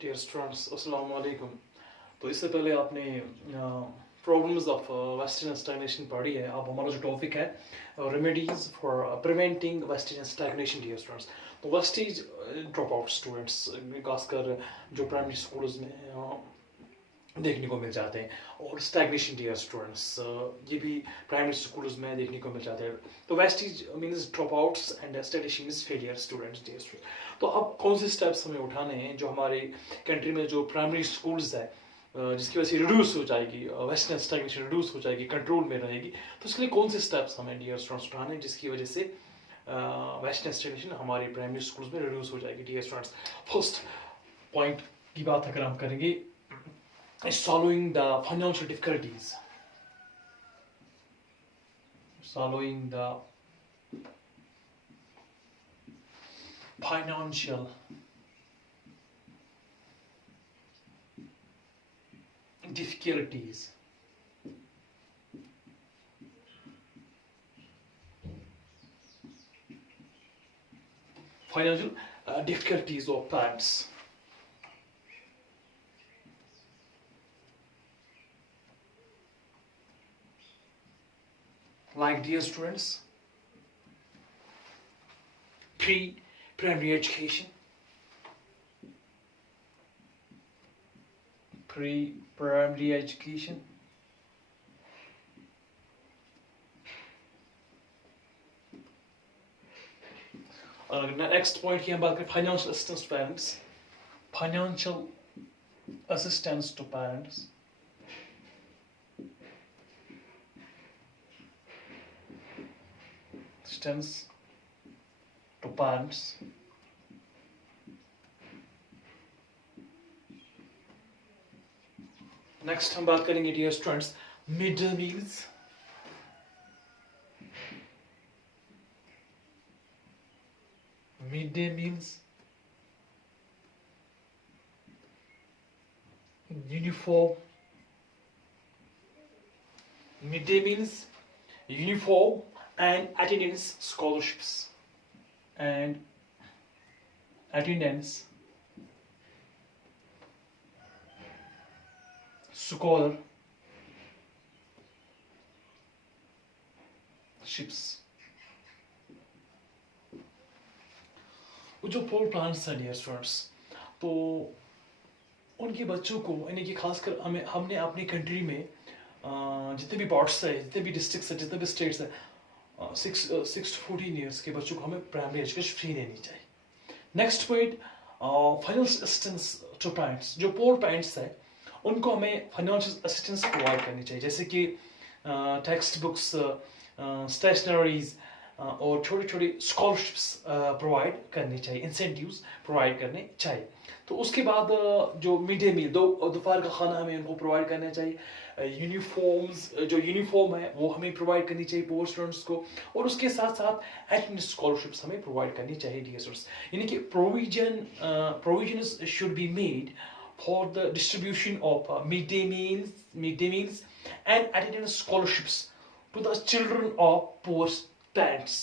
Dear students अस्सलाम वालेकुम। तो इससे पहले आपने प्रॉब्लम्स ऑफ वेस्टर्न स्टैग्नेशन पढ़ी है। अब हमारा जो टॉपिक है remedies for preventing western stagnation. Dear students, तो वेस्टेज ड्रॉप आउट स्टूडेंट्स खासकर जो प्राइमरी स्कूल्स में देखने को मिल जाते हैं, और स्टैग्नेशन डियर स्टूडेंट्स ये भी प्राइमरी स्कूल्स में देखने को मिल जाते हैं। तो wastage means drop outs and stagnation means failure students dear students. तो अब कौन से स्टेप्स हमें उठाने हैं जो हमारे कंट्री में जो प्राइमरी स्कूल्स है जिसकी वजह से रिड्यूस हो जाएगी, वेस्टर्न स्टैग्नेशन रिड्यूस हो जाएगी, कंट्रोल में रहेगी। तो इसके लिए कौन से स्टेप्स हमें डियर स्टूडेंट्स उठाने हैं जिसकी वजह से वेस्टर्न स्टैग्नेशन हमारे प्राइमरी स्कूल्स में रिड्यूस हो जाएगी। डियर स्टूडेंट्स, फर्स्ट पॉइंट की बात अगर हम करेंगे, solving the financial difficulties. Solving the financial difficulties. Financial difficulties of parents. Like dear students, pre-primary education, pre-primary education, next point की हम बात करें financial assistance to parents, financial assistance to parents. Assistance to parents. Next हम बात करेंगे dear students mid day meals. Mid day meals, uniform mid day meals, uniform and attendance scholarships and attendance scholarships। जो poor plans हैं dear students, तो उनके बच्चों को यानी कि खासकर हमने अपनी कंट्री में जितने भी पार्ट्स है, जितने भी डिस्ट्रिक्ट्स है, जितने भी स्टेट्स है, 6 to 14 ईयर्स के बच्चों को हमें प्राइमरी एजुकेशन फ्री देनी चाहिए। Next point, financial assistance to parents. जो पोर पेरेंट्स है उनको हमें फाइनेंशियल असिस्टेंस प्रोवाइड करनी चाहिए, जैसे कि टेक्स्ट बुक्स, स्टेशनरीज और छोटी छोटी स्कॉलरशिप्स प्रोवाइड करनी चाहिए, इंसेंटिव्स प्रोवाइड करने चाहिए। तो उसके बाद जो मिड डे मील, दोपहर का खाना हमें उनको प्रोवाइड करना चाहिए। यूनिफॉर्म्स, जो यूनिफॉर्म है वो हमें प्रोवाइड करनी चाहिए पोर स्टूडेंट्स को, और उसके साथ साथ एटेंडेंस स्कॉलरशिप्स हमें प्रोवाइड करनी चाहिए डियर स्टूडेंट्स। यानी कि provisions should be made for the distribution of midday meals and attendance scholarships to the children of poor parents.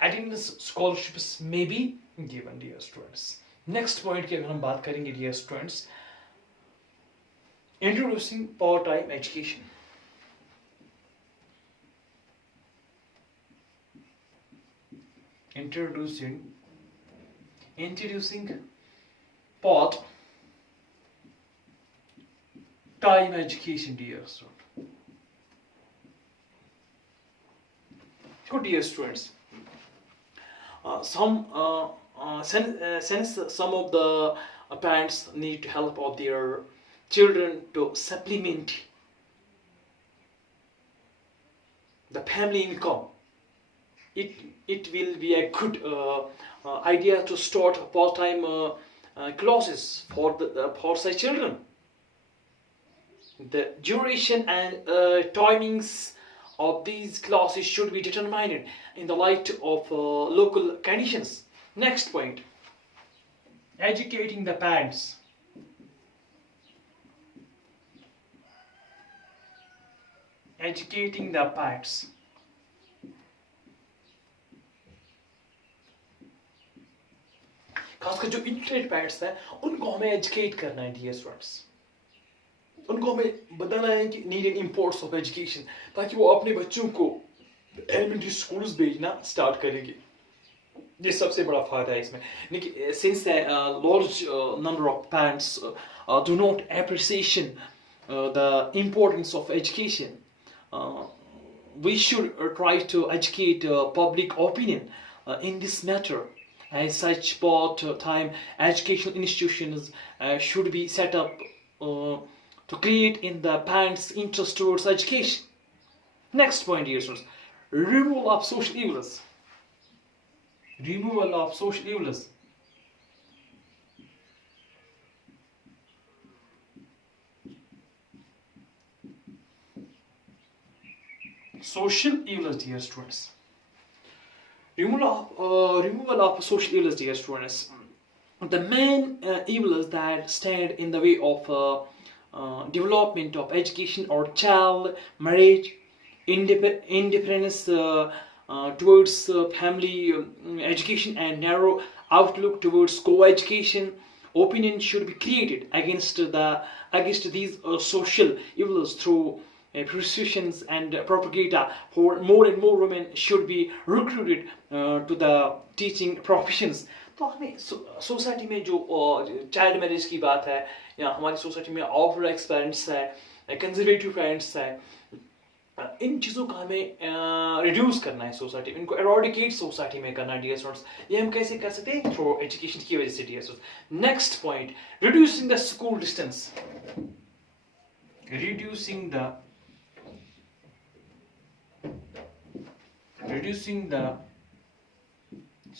Attendance scholarships may be given dear students. Next point की अगर हम बात करेंगे dear students, introducing part-time education. Introducing part-time education dear students. Good dear students, since some of the parents need help of their children to supplement the family income, it will be a good idea to start part-time classes for such children. The duration and timings of these classes should be determined in the light of local conditions. Next point, educating the parents. Educating the parents. खासकर जो illiterate parents हैं उनको हमें एजुकेट करना है dear students. उनको हमें बताना है कि need and importance of education, ताकि वो अपने बच्चों को एलिमेंट्री स्कूल्स भेजना स्टार्ट करेंगे। ये सबसे बड़ा फायदा है इसमें। Since large number of parents do not appreciation the importance of education, we should try to educate public opinion in this matter. As such, part-time educational institutions should be set up to create in the parents' interest towards education. Next point, dear students, removal of social evils. Removal of social evils. Social evils, dear students. Removal of social evils, dear students. The main evils that stand in the way of development of education or child marriage, indifference towards family education, and narrow outlook towards co-education. Opinion should be created against these social evils through persuasions and propaganda. For more and more women should be recruited to the teaching professions. तो हमें सोसाइटी में जो child marriage की बात है, या हमारी सोसाइटी में ऑर्थोडॉक्स पेरेंट्स है, कंजर्वेटिव पेरेंट्स है, इन चीज़ों का हमें रिड्यूस करना है सोसाइटी, इनको एरोडिकेट सोसाइटी में करना है डियर स्टूडेंट्स। ये हम कैसे कर सकते हैं? थ्रू एजुकेशन की वजह से dear students. Next point, reducing the school distance. reducing the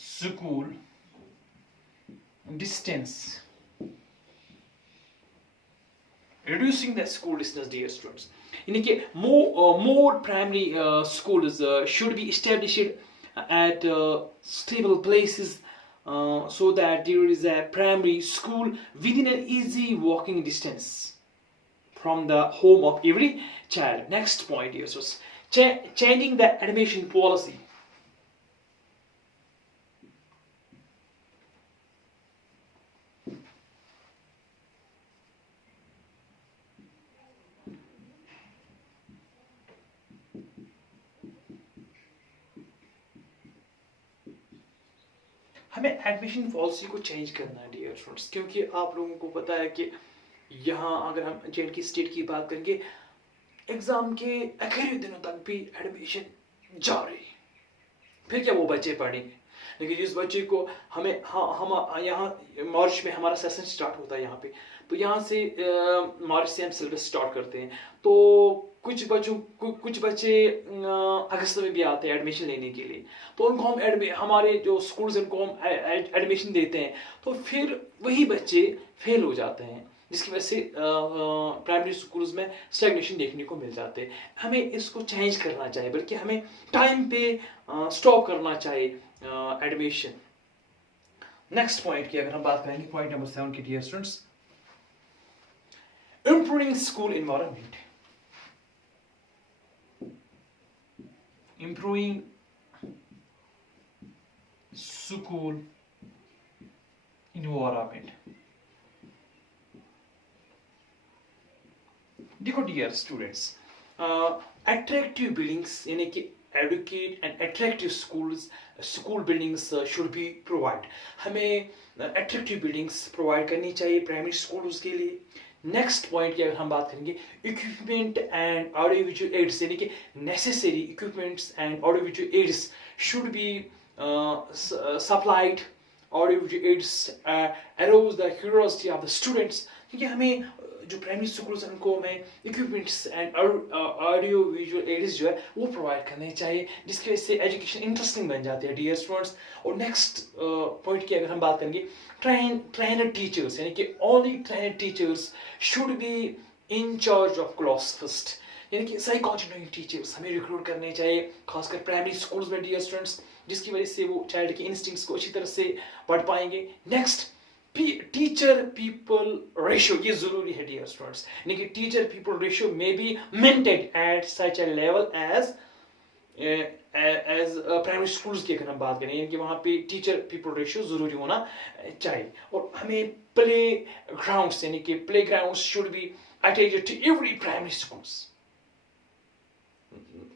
school distance. Reducing the school distance, dear students. यानी कि more primary schools should be established at stable places so that there is a primary school within an easy walking distance from the home of every child. Next point, dear students, changing the admission policy. हमें admission policy को चेंज करना है dear students, क्योंकि आप लोगों को पता है कि यहाँ अगर हम जे स्टेट की बात करेंगे, एग्जाम के आखिरी दिनों तक भी एडमिशन जारी, फिर क्या वो बच्चे पढ़ेंगे? लेकिन जिस बच्चे को हम यहाँ मार्च में हमारा सेशन स्टार्ट होता है यहाँ पे, तो यहाँ से मार्च से हम सिलेबस स्टार्ट करते हैं, तो कुछ बच्चे अगस्त में भी आते हैं एडमिशन लेने के लिए, तो उनको हम हमारे जो स्कूल्स उनको हम एडमिशन देते हैं, तो फिर वही बच्चे फेल हो जाते हैं, जिसकी वजह से प्राइमरी स्कूल्स में स्टैग्नेशन देखने को मिल जाते हैं। हमें इसको चेंज करना चाहिए, बल्कि हमें टाइम पे स्टॉप करना चाहिए एडमिशन। नेक्स्ट पॉइंट की अगर हम बात करेंगे, पॉइंट नंबर 7 की dear students, improving school environment. Improving school environment. देखो डियर स्टूडेंट्स, अट्रैक्टिव बिल्डिंग्स यानी कि adequate and attractive school buildings should be provide. हमें अट्रैक्टिव बिल्डिंग्स प्रोवाइड करनी चाहिए प्राइमरी स्कूल्स के लिए। नेक्स्ट पॉइंट की अगर हम बात करेंगे, equipment and audio visual aids, यानी कि necessary equipments and audio visual aids should be supplied. Audio visual aids arose the curiosity of the students, क्योंकि हमें जो प्राइमरी स्कूल्स हैं उनको हमें equipments and audio visual aids जो है वो प्रोवाइड करने चाहिए, जिसकी वजह से एजुकेशन इंटरेस्टिंग बन जाती है डियर स्टूडेंट्स। और नेक्स्ट पॉइंट की अगर हम बात करेंगे, trainer teachers, यानी कि only trainer teachers should be in charge of class first, यानी कि साइकोलॉजी ट्रेनिंग टीचर्स हमें रिक्रूट करने चाहिए, खासकर प्राइमरी स्कूल्स में डियर स्टूडेंट्स, जिसकी वजह से वो चाइल्ड के इंस्टिंक्ट्स को अच्छी तरह से पढ़ पाएंगे। नेक्स्ट, टीचर पीपल रेशियो, ये जरूरी है डियर स्टूडेंट्स, यानी कि teacher people ratio may be maintained at such a level as as primary schools की अगर हम बात करें, यानी कि वहाँ पे टीचर पीपल रेशियो ज़रूरी होना चाहिए। और हमें प्ले ग्राउंड्स, यानी कि play grounds should be attached to every primary schools,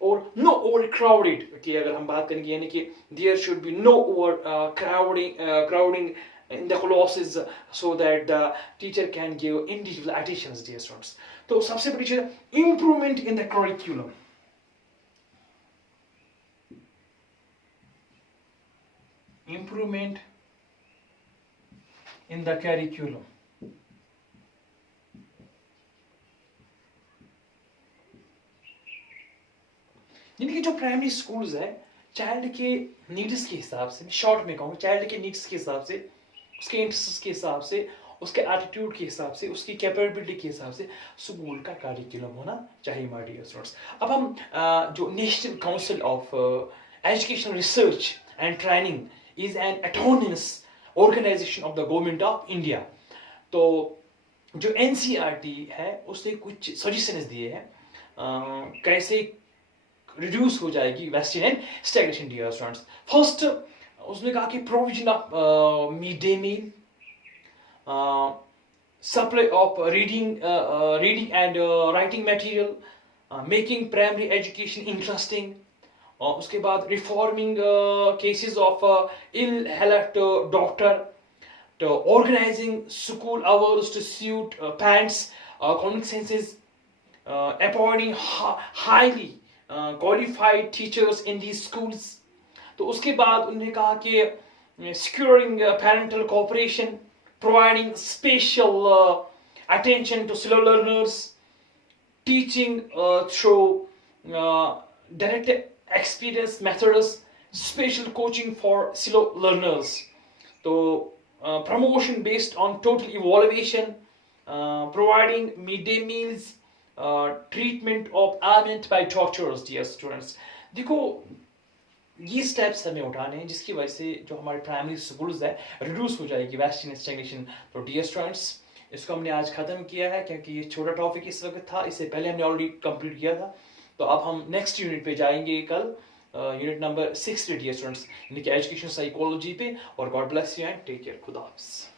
और नो ओवर क्राउडेड की अगर हम बात करेंगे, यानी कि there should be no over crowding in the classes, so that the teacher can give individual attentions, dear students. तो सबसे बड़ी चीज improvement in the curriculum. Improvement in the curriculum. यानी कि जो प्राइमरी स्कूल्स है, चाइल्ड के नीड्स के हिसाब से, शॉर्ट में कहूँगा, चाइल्ड के नीड्स के हिसाब से, उसके इंटरेस्ट के हिसाब से, उसके एटीट्यूड के हिसाब से, उसकी कैपेबिलिटी के हिसाब से स्कूल का करिकुलम होना चाहिए, माय डियर स्टूडेंट्स। अब हम जो national council of education research and training is an autonomous organisation of the government of India. तो जो एनसीईआरटी है उसने कुछ सजेशंस दिए हैं कैसे रिड्यूस हो जाएगी wastage and stagnation, dear students. First उसने कहा कि provision of mid day meal, supply of reading and writing material, making primary education interesting, और उसके बाद reforming cases of ill health doctor, to organizing school hours to suit parents' consensus, appointing highly qualified teachers in these schools. तो उसके बाद उन्होंने कहा कि securing parental cooperation, providing special attention to slow learners, teaching through direct experience methods, special coaching for slow learners. तो promotion based on total evaluation, providing midday meals, treatment of ailment by doctors, dear students. देखो ये स्टेप्स हमें उठाने हैं जिसकी वजह से जो हमारे प्राइमरी स्कूल्स है रिड्यूस हो जाएगी वेस्टेज एंड स्टैग्नेशन। तो डियर स्टूडेंट्स, इसको हमने आज खत्म किया है क्योंकि ये छोटा टॉपिक इस वक्त था, इससे पहले हमने ऑलरेडी कंप्लीट किया था। तो अब हम नेक्स्ट यूनिट पे जाएंगे कल, यूनिट नंबर 6 पे, डियर स्टूडेंट्स, यानी कि एजुकेशन साइकोलॉजी पे। और God bless you and take care, खुदा हाफिज़।